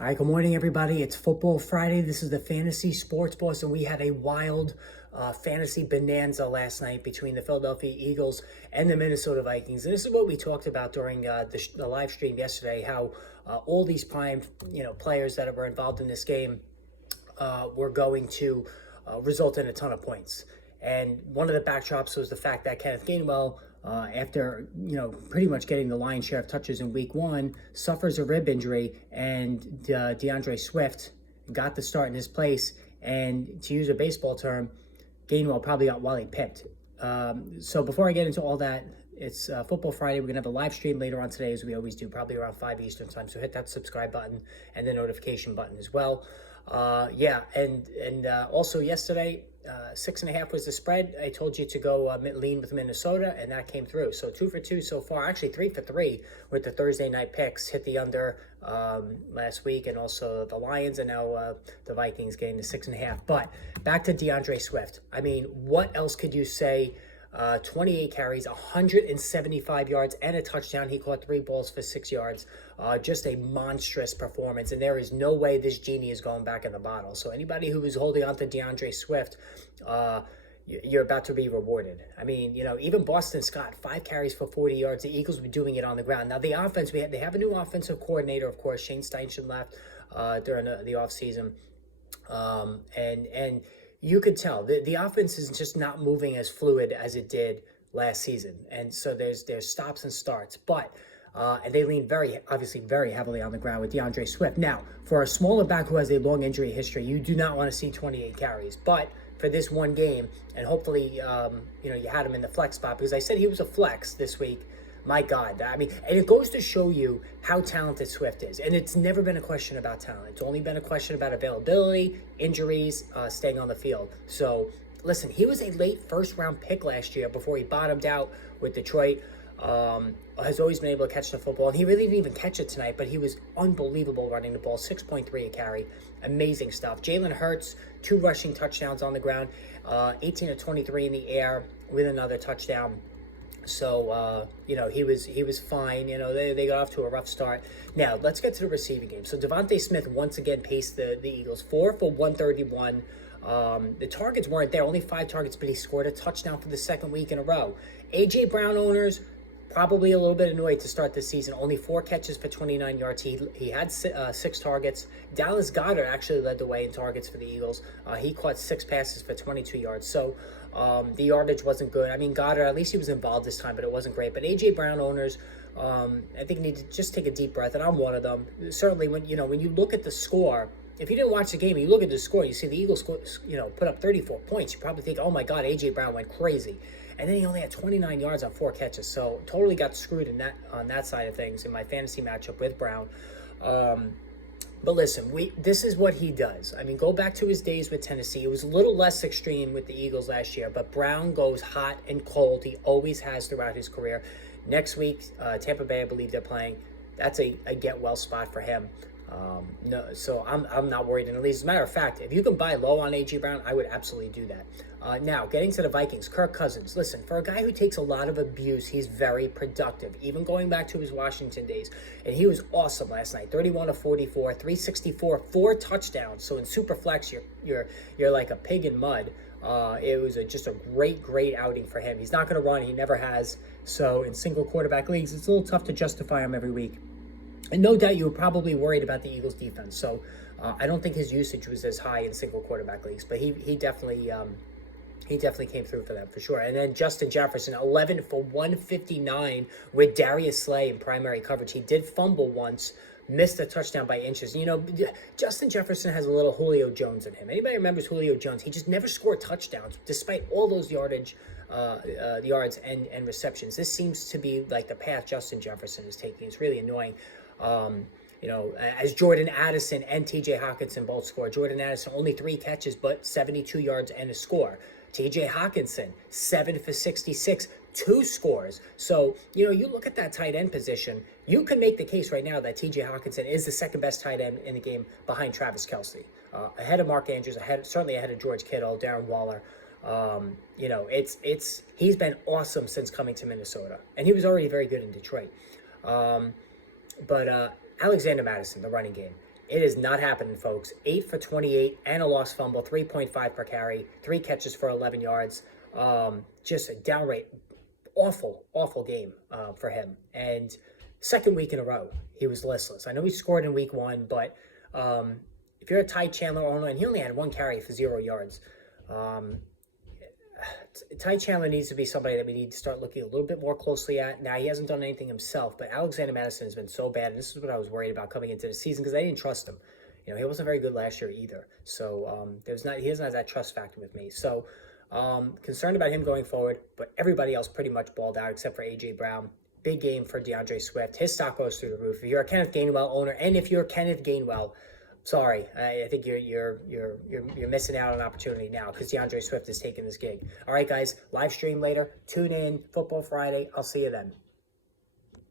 All right, good morning, everybody. It's Football Friday. This is the Fantasy Sports Boss, and we had a wild fantasy bonanza last night between the Philadelphia Eagles and the Minnesota Vikings. And this is what we talked about during the live stream yesterday, how all these prime players that were involved in this game were going to result in a ton of points. And one of the backdrops was the fact that Kenneth Gainwell, after pretty much getting the lion's share of touches in Week 1, suffers a rib injury, and DeAndre Swift got the start in his place. And to use a baseball term, Gainwell probably got Wally pipped. So before I get into all that, it's Football Friday. We're going to have a live stream later on today, as we always do, probably around 5 Eastern time. So hit that subscribe button and the notification button as well. Also yesterday, 6.5 was the spread. I told you to go lean with Minnesota, and that came through. So 2 for 2 so far. Actually 3 for 3 with the Thursday night picks. Hit the under last week, and also the Lions, and now the Vikings getting the 6.5. But back to DeAndre Swift. I mean, what else could you say? 28 carries, 175 yards, and a touchdown. He caught 3 balls for 6 yards. Just a monstrous performance, and there is no way this genie is going back in the bottle. So anybody who is holding on to DeAndre Swift, you're about to be rewarded. I mean, even Boston Scott, 5 carries for 40 yards. The Eagles were doing it on the ground. Now, the offense, they have a new offensive coordinator, of course. Shane Steichen left during the offseason. And you could tell the offense is just not moving as fluid as it did last season. And so there's stops and starts. But and they lean very heavily on the ground with DeAndre Swift. Now, for a smaller back who has a long injury history, you do not want to see 28 carries. But for this one game, and hopefully, you had him in the flex spot, because I said he was a flex this week. My God, I mean, and it goes to show you how talented Swift is. And it's never been a question about talent. It's only been a question about availability, injuries, staying on the field. So, listen, he was a late first-round pick last year before he bottomed out with Detroit. Has always been able to catch the football. And he really didn't even catch it tonight, but he was unbelievable running the ball, 6.3 a carry. Amazing stuff. Jalen Hurts, 2 rushing touchdowns on the ground, 18 of 23 in the air with another touchdown. So, he was fine. They got off to a rough start. Now, let's get to the receiving game. So, Devontae Smith once again paced the Eagles, 4 for 131. The targets weren't there, only 5 targets, but he scored a touchdown for the second week in a row. A.J. Brown owners, probably a little bit annoyed to start this season. Only 4 catches for 29 yards. He had 6 targets. Dallas Goedert actually led the way in targets for the Eagles. He caught 6 passes for 22 yards. So the yardage wasn't good. I mean, Goddard, at least he was involved this time, but it wasn't great. But A.J. Brown owners, I think, need to just take a deep breath, and I'm one of them. Certainly, when you look at the score, if you didn't watch the game and you look at the score, you see the Eagles put up 34 points. You probably think, oh my God, A.J. Brown went crazy. And then he only had 29 yards on 4 catches. So totally got screwed on that side of things in my fantasy matchup with Brown. But listen, this is what he does. I mean, go back to his days with Tennessee. It was a little less extreme with the Eagles last year, but Brown goes hot and cold. He always has throughout his career. Next week, Tampa Bay, I believe they're playing. That's a get-well spot for him. So I'm not worried in the least. As a matter of fact, if you can buy low on A.J. Brown, I would absolutely do that. Now, getting to the Vikings, Kirk Cousins. Listen, for a guy who takes a lot of abuse, he's very productive, even going back to his Washington days. And he was awesome last night, 31 of 44, 364, 4 touchdowns. So in Superflex, you're like a pig in mud. It was just a great outing for him. He's not going to run. He never has. So in single quarterback leagues, it's a little tough to justify him every week. And no doubt you were probably worried about the Eagles' defense. So I don't think his usage was as high in single quarterback leagues, but he definitely came through for them for sure. And then Justin Jefferson, 11 for 159 with Darius Slay in primary coverage. He did fumble once, missed a touchdown by inches. Justin Jefferson has a little Julio Jones in him. Anybody remembers Julio Jones? He just never scored touchdowns despite all those yards and receptions. This seems to be like the path Justin Jefferson is taking. It's really annoying. As Jordan Addison and TJ Hawkinson both scored. Jordan Addison only 3 catches, but 72 yards and a score. TJ Hawkinson, 7 for 66, 2 scores. So, you look at that tight end position, you can make the case right now that TJ Hawkinson is the second best tight end in the game behind Travis Kelce. Ahead of Mark Andrews, certainly ahead of George Kittle, Darren Waller. He's been awesome since coming to Minnesota, and he was already very good in Detroit. But Alexander Madison, the running game. It is not happening, folks. 8 for 28 and a lost fumble, 3.5 per carry, 3 catches for 11 yards. Just a downright awful game for him. And second week in a row, he was listless. I know he scored in week 1, but if you're a Ty Chandler owner, and he only had 1 carry for 0 yards, Ty Chandler needs to be somebody that we need to start looking a little bit more closely at. Now, he hasn't done anything himself, but Alexander Madison has been so bad, and this is what I was worried about coming into the season because I didn't trust him. He wasn't very good last year either. So he doesn't have that trust factor with me. So concerned about him going forward, but everybody else pretty much balled out except for A.J. Brown. Big game for DeAndre Swift. His stock goes through the roof. If you're a Kenneth Gainwell owner, and if you're Kenneth Gainwell, sorry, I think you're missing out on an opportunity now because DeAndre Swift is taking this gig. All right, guys, live stream later. Tune in, Football Friday. I'll see you then.